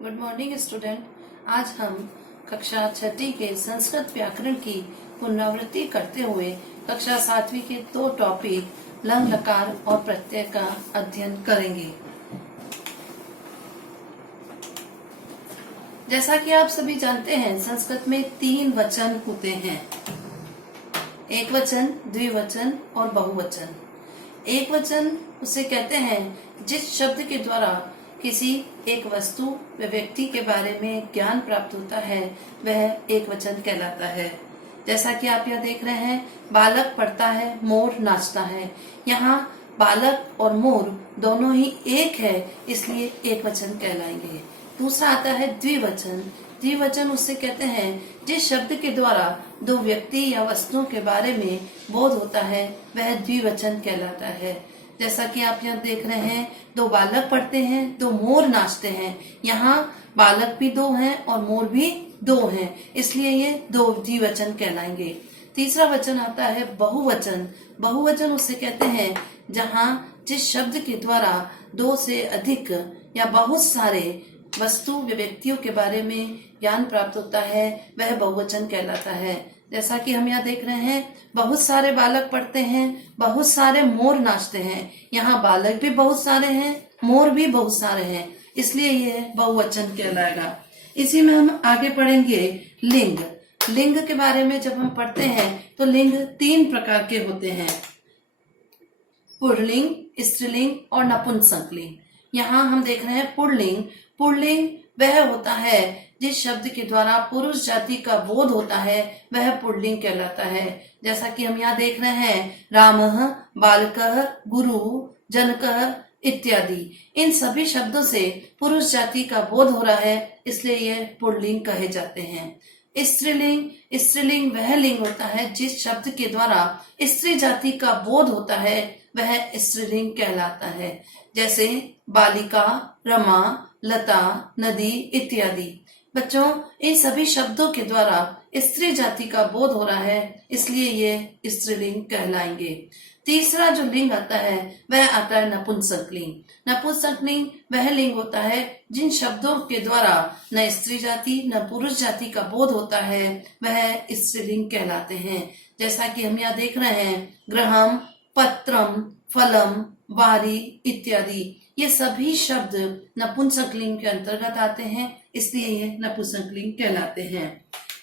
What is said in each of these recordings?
Good morning student. आज हम कक्षा छठी के संस्कृत व्याकरण की पुनरावृत्ति करते हुए कक्षा सातवीं के दो टॉपिक लंग लकार और प्रत्यय का अध्ययन करेंगे। जैसा कि आप सभी जानते हैं, संस्कृत में 3 वचन होते हैं, एक वचन, द्विवचन और बहुवचन। एक वचन उसे कहते हैं जिस शब्द के द्वारा किसी एक वस्तु व व्यक्ति के बारे में ज्ञान प्राप्त होता है, वह एक वचन कहलाता है। जैसा कि आप यहाँ देख रहे हैं, बालक पढ़ता है, मोर नाचता है। यहाँ बालक और मोर दोनों ही एक है, इसलिए एक वचन कहलाएंगे। दूसरा आता है द्विवचन। द्विवचन उससे कहते हैं जिस शब्द के द्वारा दो व्यक्ति या वस्तुओं के बारे में बोध होता है, वह द्विवचन कहलाता है। जैसा कि आप यहाँ देख रहे हैं, 2 बालक पढ़ते हैं, 2 मोर नाचते हैं। यहाँ बालक भी 2 हैं और मोर भी 2 हैं, इसलिए ये 2 द्विवचन कहलाएंगे। तीसरा वचन आता है बहुवचन। बहुवचन उससे कहते हैं जहाँ जिस शब्द के द्वारा 2 से अधिक या बहुत सारे वस्तु व व्यक्तियों के बारे में ज्ञान प्राप्त होता है, वह बहुवचन कहलाता है। जैसा कि हम यहाँ देख रहे हैं, बहुत सारे बालक पढ़ते हैं, बहुत सारे मोर नाचते हैं। यहाँ बालक भी बहुत सारे हैं, मोर भी बहुत सारे हैं, इसलिए यह बहुवचन कहलाएगा। इसी में हम आगे पढ़ेंगे लिंग। लिंग के बारे में जब हम पढ़ते हैं तो लिंग 3 प्रकार के होते हैं, पुल्लिंग, स्त्रीलिंग और नपुंसकलिंग। यहाँ हम देख रहे हैं पुल्लिंग। पुल्लिंग वह होता है जिस शब्द के द्वारा पुरुष जाति का बोध होता है, वह पुल्लिंग कहलाता है। जैसा कि हम यहाँ देख रहे हैं, रामः, बालकः, गुरु, जनकः इत्यादि। इन सभी शब्दों से पुरुष जाति का बोध हो रहा है, इसलिए ये पुल्लिंग कहे जाते हैं। स्त्रीलिंग। स्त्रीलिंग वह लिंग होता है जिस शब्द के द्वारा स्त्री जाति का बोध होता है, वह स्त्रीलिंग कहलाता है। जैसे बालिका, रमा, लता, नदी इत्यादि। बच्चों, इन सभी शब्दों के द्वारा स्त्री जाति का बोध हो रहा है, इसलिए ये स्त्रीलिंग कहलाएंगे। तीसरा जो लिंग आता है वह आता है नपुंसकलिंग। नपुंसकलिंग वह लिंग होता है जिन शब्दों के द्वारा न स्त्री जाति न पुरुष जाति का बोध होता है, वह स्त्रीलिंग कहलाते हैं। जैसा कि हम यहाँ देख रहे हैं, गृहम, पत्रम, फलम, वारी इत्यादि। ये सभी शब्द नपुंसकलिंग के अंतर्गत आते हैं, इसलिए ये नपुंसकलिंग कहलाते हैं।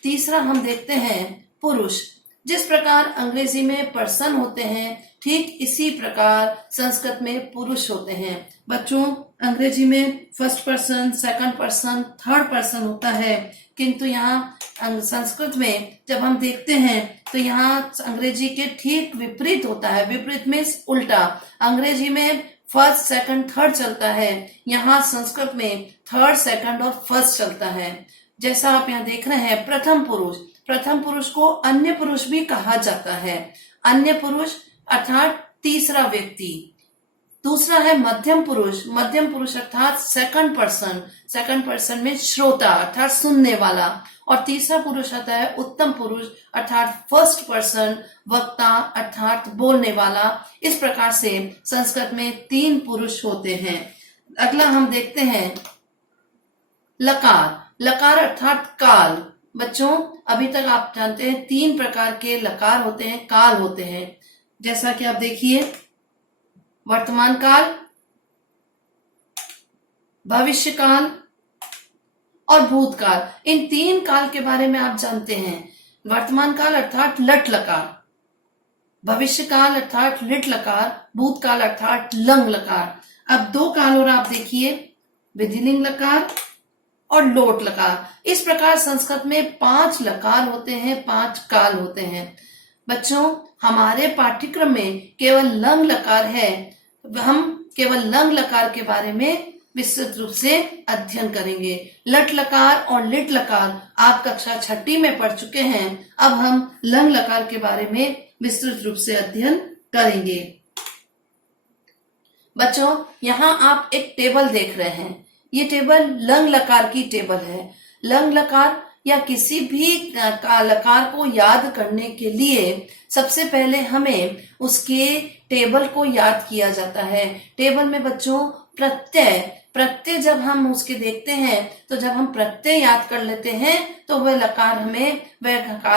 तीसरा हम देखते हैं पुरुष। जिस प्रकार अंग्रेजी में पर्सन होते हैं, ठीक इसी प्रकार संस्कृत में पुरुष होते हैं। बच्चों, अंग्रेजी में first person, second person, third person होता है, किंतु यहाँ संस्कृत में जब हम देखते हैं तो यहाँ अंग्रेजी के ठीक विपरीत होता है। विपरीत मीन्स उल्टा। अंग्रेजी में फर्स्ट, सेकंड, थर्ड चलता है, यहाँ संस्कृत में थर्ड, सेकंड और फर्स्ट चलता है। जैसा आप यहाँ देख रहे हैं, प्रथम पुरुष। प्रथम पुरुष को अन्य पुरुष भी कहा जाता है। अन्य पुरुष अर्थात तीसरा व्यक्ति। दूसरा है मध्यम पुरुष। मध्यम पुरुष अर्थात सेकंड पर्सन। सेकंड पर्सन में श्रोता अर्थात सुनने वाला। और तीसरा पुरुष आता है उत्तम पुरुष अर्थात फर्स्ट पर्सन, वक्ता अर्थात बोलने वाला। इस प्रकार से संस्कृत में 3 पुरुष होते हैं। अगला हम देखते हैं लकार। लकार अर्थात काल। बच्चों, अभी तक आप जानते हैं 3 प्रकार के लकार होते हैं, काल होते हैं। जैसा कि आप देखिए, वर्तमान काल, भविष्य काल और भूतकाल। इन 3 काल के बारे में आप जानते हैं। वर्तमान काल अर्थात लट लकार, भविष्य काल अर्थात लिट लकार, भूतकाल अर्थात लंग लकार। अब 2 काल और आप देखिए, विधिलिंग लकार और लोट लकार। इस प्रकार संस्कृत में 5 लकार होते हैं, 5 काल होते हैं। बच्चों, हमारे पाठ्यक्रम में केवल लंग लकार है। हम केवल लंग लकार के बारे में विस्तृत रूप से अध्ययन करेंगे। लट लकार और लिट लकार आप कक्षा छठी में पढ़ चुके हैं। अब हम लंग लकार के बारे में विस्तृत रूप से अध्ययन करेंगे। बच्चों, यहाँ आप एक टेबल देख रहे हैं। ये टेबल लंग लकार की टेबल है। लंग लकार या किसी भी लकार को याद करने के लिए सबसे पहले हमें उसके टेबल को याद किया जाता है। टेबल में बच्चों प्रत्यय प्रत्यय जब हम उसके देखते हैं तो जब हम प्रत्यय याद कर लेते हैं तो वह काल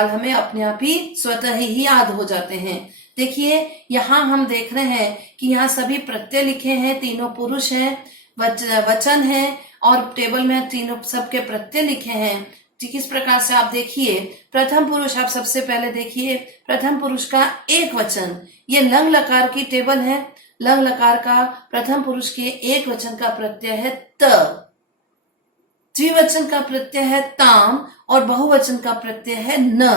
हमें अपने आप ही स्वतः ही याद हो जाते हैं। देखिए यहाँ हम देख रहे हैं कि यहाँ सभी प्रत्यय लिखे हैं, तीनों पुरुष हैं, वचन है और टेबल में तीनों सबके प्रत्यय लिखे हैं। किस प्रकार से आप देखिए, प्रथम पुरुष आप सबसे पहले देखिए, प्रथम पुरुष का एक वचन, ये लंग लकार की टेबल है। लंग लकार का प्रथम पुरुष के एक वचन का प्रत्यय है त, द्विवचन का प्रत्यय है ताम और बहुवचन का प्रत्यय है न।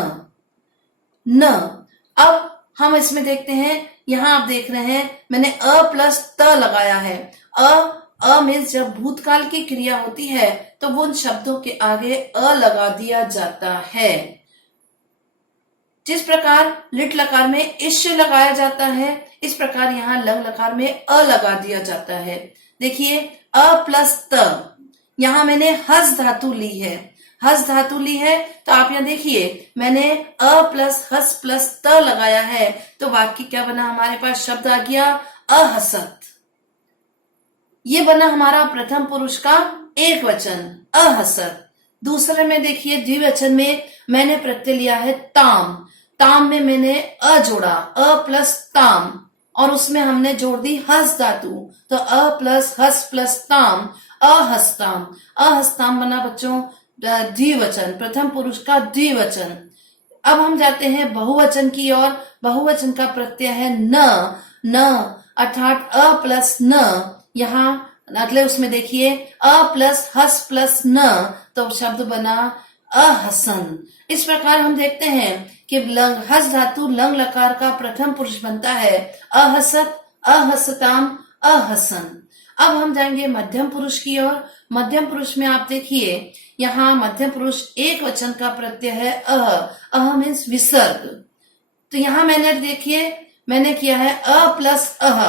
अब हम इसमें देखते हैं, यहाँ आप देख रहे हैं मैंने अ प्लस त लगाया है। अ मीन्स जब भूतकाल की क्रिया होती है तो वो उन शब्दों के आगे अ लगा दिया जाता है। जिस प्रकार लिट लकार में इश लगाया जाता है, इस प्रकार यहाँ लंग लकार में अ लगा दिया जाता है। देखिए अ प्लस त, यहाँ मैंने हस धातु ली है। हस धातु ली है तो आप यहाँ देखिए मैंने अ प्लस हस प्लस त लगाया है तो वाक्य क्या बना, हमारे पास शब्द आ गया अहसत। ये बना हमारा प्रथम पुरुष का एक वचन अहसत। दूसरे में देखिए द्विवचन में मैंने प्रत्यय लिया है ताम। ताम में मैंने अ जोड़ा, अ प्लस ताम, और उसमें हमने जोड़ दी हस धातु, तो अ प्लस हस प्लस ताम अहस्ताम। अहस्ताम बना बच्चों द्विवचन, प्रथम पुरुष का द्विवचन। अब हम जाते हैं बहुवचन की ओर। बहुवचन का प्रत्यय है न अर्थात अ प्लस न। यहाँ अगले उसमें देखिए अ प्लस हस प्लस न, तो शब्द बना अहसन। इस प्रकार हम देखते हैं कि हस धातु लंग लकार का प्रथम पुरुष बनता है अहसत, अहसताम, अहसन। अब हम जाएंगे मध्यम पुरुष की ओर। मध्यम पुरुष में आप देखिए यहाँ मध्यम पुरुष एक वचन का प्रत्यय है अह मीन्स विसर्ग। तो यहाँ मैंने किया है अ प्लस अह,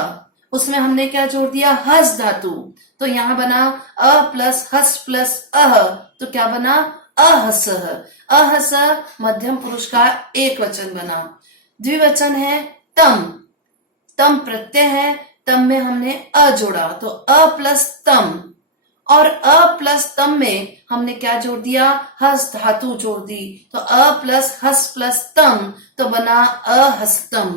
उसमें हमने क्या जोड़ दिया हस धातु, तो यहाँ बना अ प्लस हस प्लस अह, तो क्या बना अहसह। अहस मध्यम पुरुष का एक वचन बना। द्विवचन है तम प्रत्यय है, तम में हमने अ जोड़ा तो अ प्लस तम, और अ प्लस तम में हमने क्या जोड़ दिया, हस धातु जोड़ दी, तो अ प्लस हस प्लस तम, तो बना अहस्तम।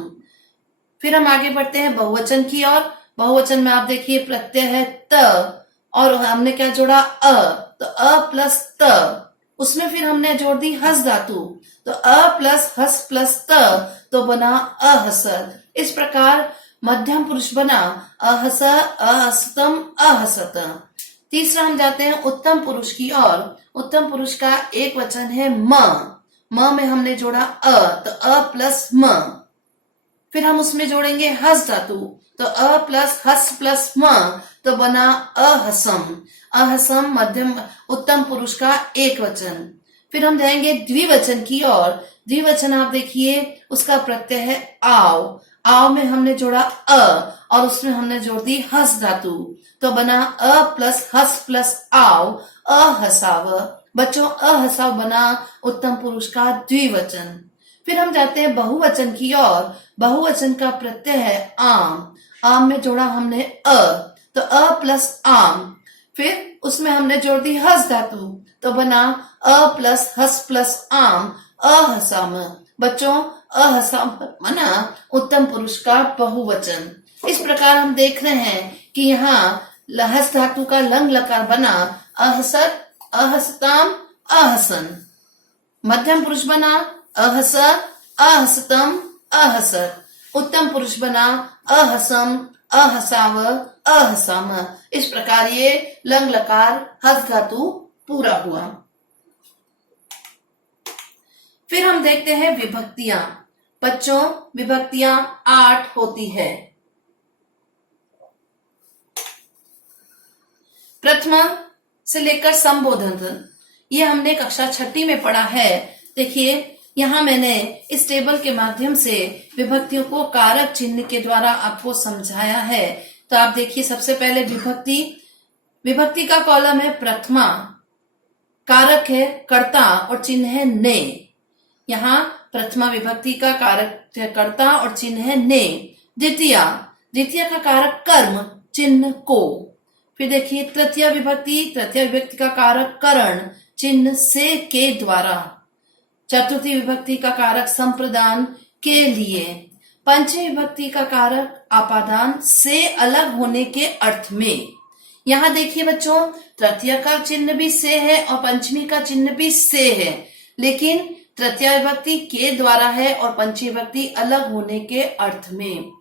फिर हम आगे बढ़ते हैं बहुवचन की ओर। बहुवचन में आप देखिए प्रत्यय है त और हमने क्या जोड़ा अ, तो अ प्लस त, उसमें फिर हमने जोड़ दी हस धातु, तो अ प्लस हस प्लस त, तो बना अहसत। इस प्रकार मध्यम पुरुष बना अहस, अहस्तम, अहसत। तीसरा हम जाते हैं उत्तम पुरुष की ओर। उत्तम पुरुष का एक वचन है म में हमने जोड़ा अ, तो अ प्लस म, फिर हम उसमें जोड़ेंगे हस धातु, तो अ प्लस हस प्लस म, तो बना अहसम। अहसम मध्यम उत्तम पुरुष का एक वचन। फिर हम जाएंगे द्विवचन की ओर। द्विवचन आप देखिए उसका प्रत्यय है आओ में हमने जोड़ा अ और उसमें हमने जोड़ दी हस धातु, तो बना अ प्लस हस प्लस आओ अहसाव। बच्चों अहसाव बना उत्तम पुरुष का द्विवचन। फिर हम जाते हैं बहुवचन की ओर। बहुवचन का प्रत्यय है आम में जोड़ा हमने अ, तो अ प्लस आम, फिर उसमें हमने जोड़ दी हस धातु, तो बना अ प्लस हस प्लस आम अहसाम। बच्चों अहसाम बना उत्तम पुरुष का बहुवचन। इस प्रकार हम देख रहे हैं कि यहाँ हस धातु का लंग लकार बना अहसत, अहसताम, अहसन। मध्यम पुरुष बना अहसत, अहसतम, अहसत। उत्तम पुरुष बना अहसम, अहसाव, अहसाम। इस प्रकार ये लंग लकार हस धातु पूरा हुआ। फिर हम देखते हैं विभक्तियां। बच्चों विभक्तियां 8 होती है। प्रथमा से लेकर संबोधन, ये हमने कक्षा 6 में पढ़ा है। देखिए यहाँ मैंने इस टेबल के माध्यम से विभक्तियों को कारक चिन्ह के द्वारा आपको समझाया है। तो आप देखिए सबसे पहले विभक्ति का कॉलम है प्रथमा, कारक है कर्ता और चिन्ह है ने। यहाँ प्रथमा विभक्ति का कारक है कर्ता और चिन्ह है ने। द्वितीया का कारक कर्म, चिन्ह को। फिर देखिए तृतीया विभक्ति का कारक करण चिन्ह से के द्वारा। चतुर्थी विभक्ति का कारक संप्रदान के लिए। पंचमी विभक्ति का कारक अपादान से अलग होने के अर्थ में। यहाँ देखिए बच्चों, तृतीया का चिन्ह भी से है और पंचमी का चिन्ह भी से है, लेकिन तृतीया विभक्ति के द्वारा है और पंचमी विभक्ति अलग होने के अर्थ में।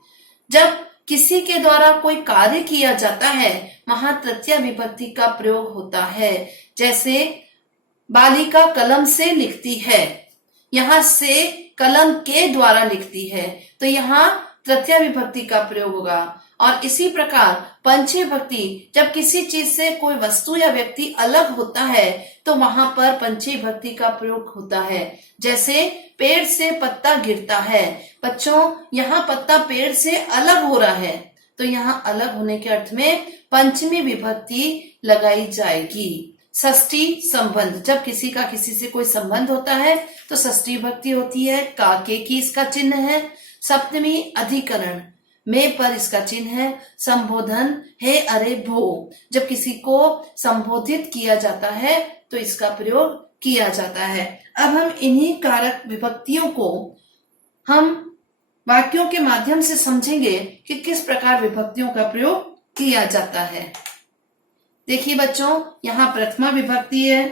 जब किसी के द्वारा कोई कार्य किया जाता है वहां तृतीया विभक्ति का प्रयोग होता है। जैसे बालिका कलम से लिखती है, यहाँ से कलम के द्वारा लिखती है, तो यहाँ तृतीया विभक्ति का प्रयोग होगा। और इसी प्रकार पंचमी विभक्ति, जब किसी चीज से कोई वस्तु या व्यक्ति अलग होता है तो वहां पर पंचमी विभक्ति का प्रयोग होता है। जैसे पेड़ से पत्ता गिरता है, बच्चों यहाँ पत्ता पेड़ से अलग हो रहा है, तो यहाँ अलग होने के अर्थ में पंचमी विभक्ति लगाई जाएगी। षष्ठी संबंध, जब किसी का किसी से कोई संबंध होता है तो षष्ठी विभक्ति होती है, काके की इसका चिन्ह है। सप्तमी अधिकरण, में पर इसका चिन्ह है। संबोधन, हे अरे भो, जब किसी को संबोधित किया जाता है तो इसका प्रयोग किया जाता है। अब हम इन्हीं कारक विभक्तियों को हम वाक्यों के माध्यम से समझेंगे कि किस प्रकार विभक्तियों का प्रयोग किया जाता है। देखिए बच्चों, यहाँ प्रथमा विभक्ति है।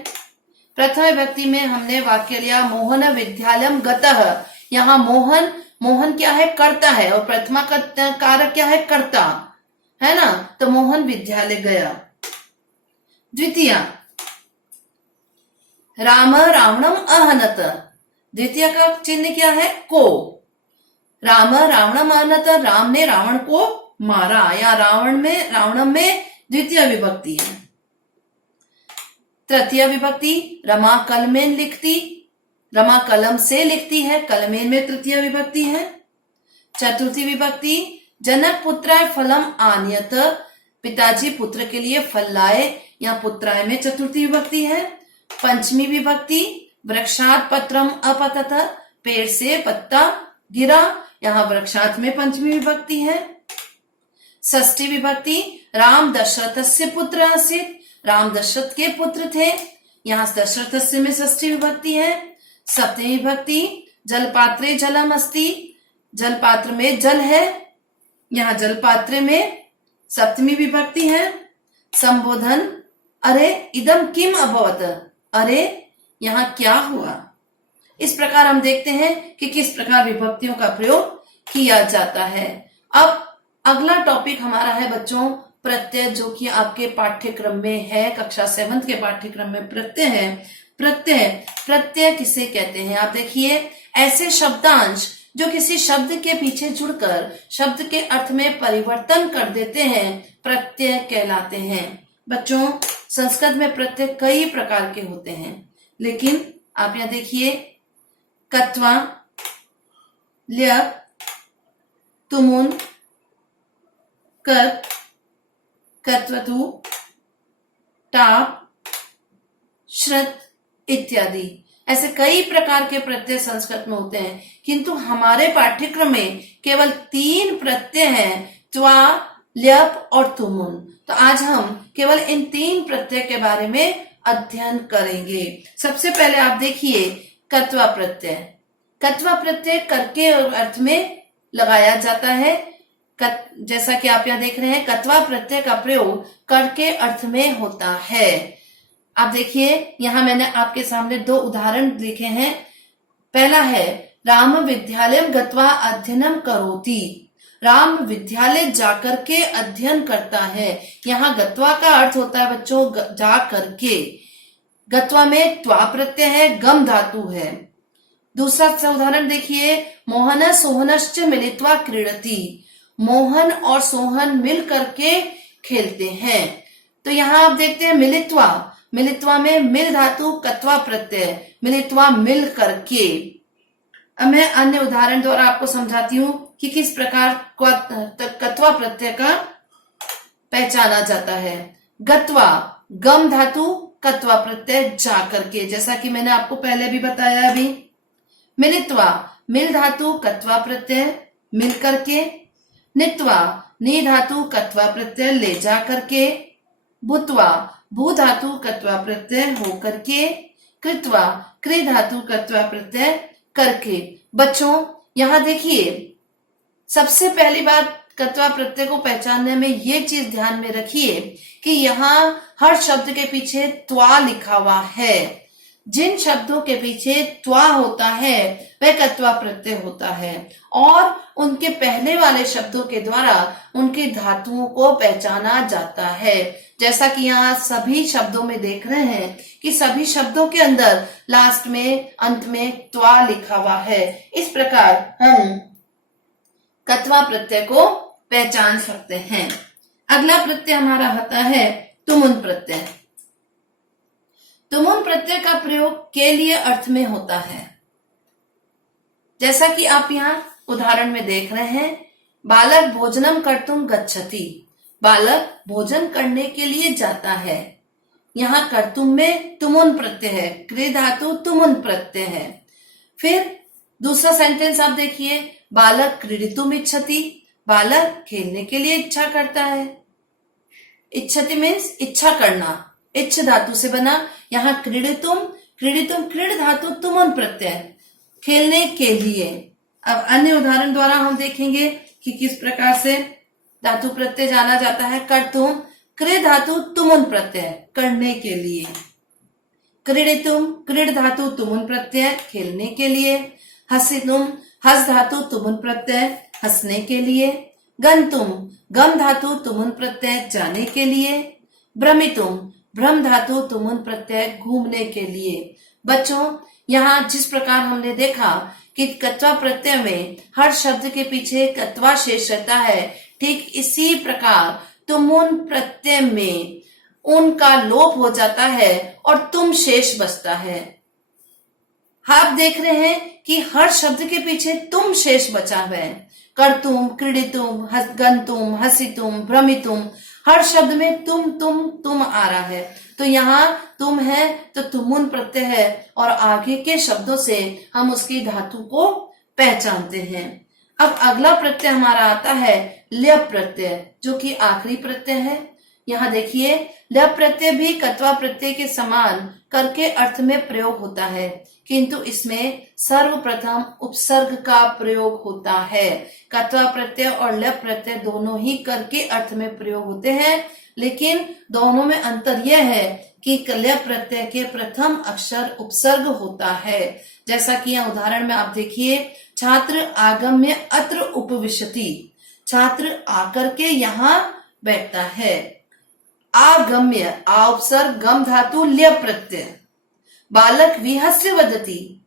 प्रथमा विभक्ति में हमने वाक्य लिया मोहन विद्यालयम गतः। यहाँ मोहन क्या है, कर्ता है, और प्रथमा का कारक क्या है, कर्ता है ना, तो मोहन विद्यालय गया। द्वितीया राम रावणम अहनत, द्वितीय का चिन्ह क्या है, को। राम रावणम अहनत, राम ने रावण को मारा, या रावणम में द्वितीय विभक्ति है। तृतीय विभक्ति रमा कलमेन लिखती, रमा कलम से लिखती है, कलमेन में तृतीय विभक्ति है। चतुर्थी विभक्ति जनक पुत्राय फलम आनयत, पिताजी पुत्र के लिए फल लाए, यहाँ पुत्राय में चतुर्थी विभक्ति है। पंचमी विभक्ति वृक्षात पत्रम अपतत, पेड़ से पत्ता गिरा, यहाँ वृक्षात में पंचमी विभक्ति है। षष्ठी विभक्ति राम दशरथस्य पुत्र आसीत्, राम दशरथ के पुत्र थे, यहाँ दशरथस्य में षष्ठी विभक्ति है। सप्तमी विभक्ति जलपात्रे जलम अस्ति, जलपात्र में जल है, यहाँ जलपात्रे में सप्तमी विभक्ति है। संबोधन अरे इदम किम अभवत, अरे यहाँ क्या हुआ। इस प्रकार हम देखते हैं कि किस प्रकार विभक्तियों का प्रयोग किया जाता है। अब अगला टॉपिक हमारा है बच्चों प्रत्यय, जो कि आपके पाठ्यक्रम में है, कक्षा 7 के पाठ्यक्रम में प्रत्यय है। प्रत्यय किसे कहते हैं, आप देखिए, ऐसे शब्दांश जो किसी शब्द के पीछे जुड़कर शब्द के अर्थ में परिवर्तन कर देते हैं, प्रत्यय कहलाते हैं। बच्चों संस्कृत में प्रत्यय कई प्रकार के होते हैं, लेकिन आप यहाँ देखिए कत्वा, ल्यप, तुमुन, कत, कत्वतु, टाप, श्रुत इत्यादि, ऐसे कई प्रकार के प्रत्यय संस्कृत में होते हैं, किंतु हमारे पाठ्यक्रम में केवल 3 प्रत्यय हैं, त्वा, ल्यप और तुमुन। तो आज हम केवल इन 3 प्रत्यय के बारे में अध्ययन करेंगे। सबसे पहले आप देखिए कत्वा प्रत्यय। कत्वा प्रत्यय करके और अर्थ में लगाया जाता है। जैसा कि आप यहाँ देख रहे हैं, कत्वा प्रत्यय का प्रयोग करके अर्थ में होता है। आप देखिए यहाँ मैंने आपके सामने 2 उदाहरण लिखे हैं। पहला है राम विद्यालयम गत्वा अध्ययनम करोति, राम विद्यालय जाकर के अध्ययन करता है। यहाँ गत्वा का अर्थ होता है बच्चों जा करके। गत्वा में त्वा प्रत्यय है, गम धातु है। दूसरा उदाहरण देखिए, मोहन सोहनश्च मिलित्वा क्रीडति, मोहन और सोहन मिल करके खेलते हैं। तो यहाँ आप देखते हैं मिलित्वा में मिल धातु, कत्वा प्रत्यय, मिलित्वा मिल करके। अब मैं अन्य उदाहरण द्वारा आपको समझाती हूँ कि किस प्रकार कत्वा प्रत्यय का पहचाना जाता है। गत्वा गम धातु, कत्वा प्रत्यय जा करके, जैसा कि मैंने आपको पहले भी बताया अभी। मिलित्वा मिल धातु, कत्वा प्रत्यय मिल करके। नित्वा नी धातु, कत्वा प्रत्यय ले जा करके। भूत्वा भू धातु कत्वा प्रत्यय होकर के, कृत्वा कृ धातु कत्वा प्रत्यय करके। बच्चों यहाँ देखिए, सबसे पहली बात कत्वा प्रत्यय को पहचानने में ये चीज ध्यान में रखिए कि यहाँ हर शब्द के पीछे त्वा लिखा हुआ है। जिन शब्दों के पीछे त्वा होता है वह कत्वा प्रत्यय होता है, और उनके पहले वाले शब्दों के द्वारा उनकी धातुओं को पहचाना जाता है। जैसा कि यहाँ सभी शब्दों में देख रहे हैं कि सभी शब्दों के अंदर लास्ट में, अंत में त्वा लिखा हुआ है। इस प्रकार हम कत्वा प्रत्यय को पहचान सकते हैं। अगला प्रत्यय हमारा होता है तुमुन प्रत्यय। तुमुन प्रत्यय का प्रयोग के लिए अर्थ में होता है। जैसा कि आप यहाँ उदाहरण में देख रहे हैं, बालक भोजनम कर्तुम गच्छति, बालक भोजन करने के लिए जाता है। यहाँ कर्तुम में तुमुन प्रत्यय है, क्रिय धातु तुमुन प्रत्यय है। फिर दूसरा सेंटेंस आप देखिए, बालक क्रीडितुम इच्छति, बालक खेलने के लिए इच्छा करता है। इच्छति मीन्स इच्छा करना, इच्छ धातु से बना। यहाँ क्रीडितुम, क्रीडितुम क्रीड धातु तुमुन प्रत्यय, खेलने के लिए। अब अन्य उदाहरण द्वारा हम देखेंगे कि किस प्रकार से धातु प्रत्यय जाना जाता है। कर्तुम क्रिय धातु तुमुन प्रत्यय, करने के लिए। क्रीडितुम क्रीड धातु तुमुन प्रत्यय, खेलने के लिए। हसितुम हस धातु तुमुन प्रत्यय, हंसने के लिए। गंतुम गम धातु तुमुन प्रत्यय, जाने के लिए। भ्रमितुम भ्रम धातु तुमुन प्रत्यय, घूमने के लिए। बच्चों यहाँ जिस प्रकार हमने देखा कि कत्वा प्रत्यय में हर शब्द के पीछे कत्वा शेष रहता है, ठीक इसी प्रकार तुमुन प्रत्यय में उनका लोप हो जाता है और तुम शेष बचता है। आप देख रहे हैं कि हर शब्द के पीछे तुम शेष बचा हुआ है। कर्तुम, क्रीडितुम, गंतुम, हसितुम, भ्रमितुम, हर शब्द में तुम आ रहा है। तो यहाँ तुम है तो तुमुन प्रत्यय है, और आगे के शब्दों से हम उसकी धातु को पहचानते हैं। अब अगला प्रत्यय हमारा आता है ल्यप प्रत्यय, जो कि आखिरी प्रत्यय है। यहाँ देखिए, ल्यप प्रत्यय भी कत्वा प्रत्यय के समान करके अर्थ में प्रयोग होता है, किंतु इसमें सर्वप्रथम उपसर्ग का प्रयोग होता है। कत्वा प्रत्यय और ल्यप प्रत्यय दोनों ही करके अर्थ में प्रयोग होते हैं, लेकिन दोनों में अंतर यह है कि ल्यप प्रत्यय के प्रथम अक्षर उपसर्ग होता है। जैसा कि यहाँ उदाहरण में आप देखिए, छात्र आगम्य अत्र उपविशति, छात्र आकर के यहाँ बैठता है। आगम्य आ उपसर्ग गम धातु ल्यप प्रत्यय। बालक विहस्य वदति,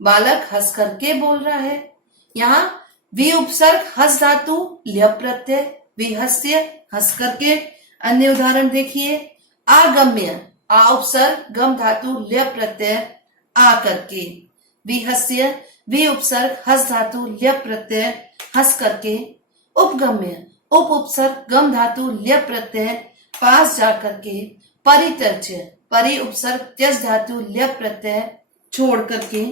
बालक हंस करके बोल रहा है। यहाँ वि उपसर्ग हस धातु ल्यप प्रत्यय, विहस्य हंस करके। अन्य उदाहरण देखिए, आगम्य आ उपसर्ग गम धातु ल्यप प्रत्यय, आ करके। विहस्य वि उपसर्ग हस धातु ल्यप प्रत्यय, हंस करके। उपगम्य उप उपसर्ग गम धातु ल्यप प्रत्यय, पास जाकर के। परित्यज्य परि उपसर्ग त्यज धातु ल्यप प्रत्यय, छोड़ करके।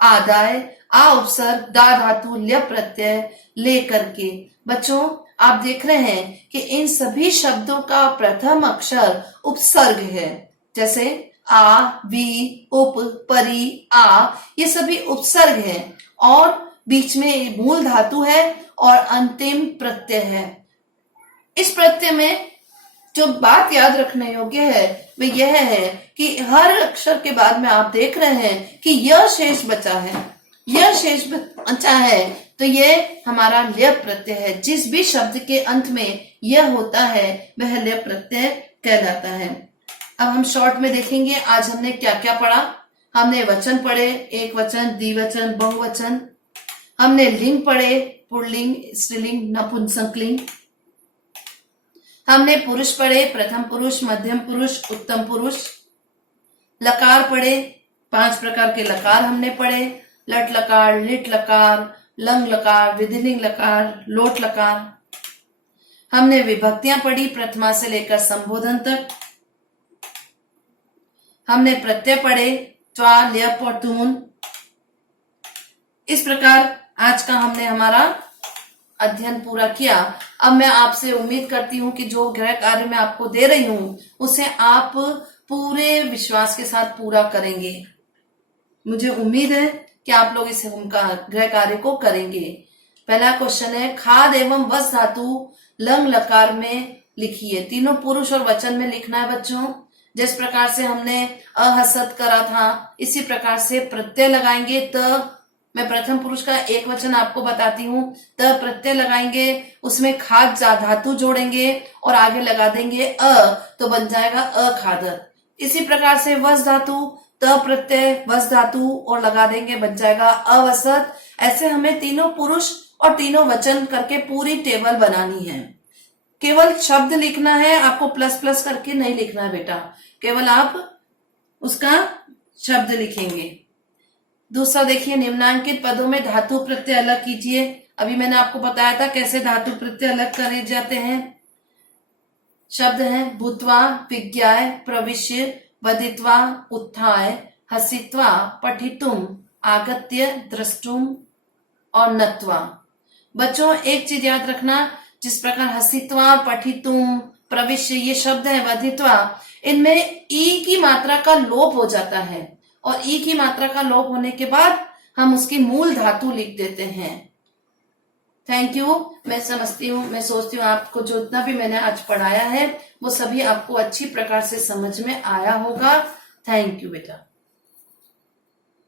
आदाय आ उपसर्ग दा धातु ल्यप प्रत्यय, ले करके। बच्चों आप देख रहे हैं कि इन सभी शब्दों का प्रथम अक्षर उपसर्ग है। जैसे आ, वी, उप, परि, आ, ये सभी उपसर्ग है, और बीच में मूल धातु है और अंतिम प्रत्यय है। इस प्रत्यय में जो बात याद रखने योग्य है वह यह है कि हर अक्षर के बाद में आप देख रहे हैं कि यह शेष बचा है। यह शेष बचा है तो ये हमारा ल्यप प्रत्यय है। जिस भी शब्द के अंत में यह होता है वह ल्यप प्रत्यय कहलाता है। अब हम शॉर्ट में देखेंगे आज हमने क्या क्या पढ़ा। हमने वचन पढ़े, एक वचन, द्विवचन, बहुवचन। हमने लिंग पढ़े, पुल्लिंग, स्त्रीलिंग, नपुंसकलिंग। हमने पुरुष पढ़े, प्रथम पुरुष, मध्यम पुरुष, उत्तम पुरुष। लकार पढ़े, 5 प्रकार के लकार हमने पढ़े, लट लकार, लिट लकार, लंग लकार, विधिलिंग लकार, लोट लकार। हमने विभक्तियां पढ़ी प्रथमा से लेकर संबोधन तक। हमने प्रत्यय पढ़े, त्वा, ल्यप और तुमुन। इस प्रकार आज का हमने हमारा अध्ययन पूरा किया। अब मैं आपसे उम्मीद करती हूँ कि जो गृह कार्य मैं आपको दे रही हूँ उसे आप पूरे विश्वास के साथ पूरा करेंगे। मुझे उम्मीद है कि आप लोग इस गृह कार्य को करेंगे। पहला क्वेश्चन है, खाद एवं वस धातु लंग लकार में लिखिए। तीनों पुरुष और वचन में लिखना है बच्चों। जिस प्रकार से हमने अहसत करा था इसी प्रकार से प्रत्यय लगाएंगे। मैं प्रथम पुरुष का एक वचन आपको बताती हूँ। प्रत्यय लगाएंगे, उसमें खाद धातु जोड़ेंगे और आगे लगा देंगे तो बन जाएगा अखादर। इसी प्रकार से वस धातु प्रत्यय वस धातु और लगा देंगे, बन जाएगा अवसत। ऐसे हमें तीनों पुरुष और तीनों वचन करके पूरी टेबल बनानी है। केवल शब्द लिखना है, आपको प्लस प्लस करके नहीं लिखना है बेटा, केवल आप उसका शब्द लिखेंगे। दूसरा देखिए, निम्नांकित पदों में धातु प्रत्यय अलग कीजिए। अभी मैंने आपको बताया था कैसे धातु प्रत्यय अलग करे जाते हैं। शब्द हैं भूत्वा, विज्ञाय, प्रविश्य, वदित्वा, उत्थाय, हसित्वा, पठितुम, आगत्य, द्रष्टुम और नत्वा। बच्चों एक चीज याद रखना, जिस प्रकार हसित्वा, पठितुम, प्रविश्य ये शब्द है, वदित्वा, इनमें ई की मात्रा का लोप हो जाता है और ई की मात्रा का लोप होने के बाद हम उसकी मूल धातु लिख देते हैं। Thank you. मैं समझती हूँ, मैं सोचती हूँ आपको जो इतना भी मैंने आज पढ़ाया है वो सभी आपको अच्छी प्रकार से समझ में आया होगा। थैंक यू बेटा।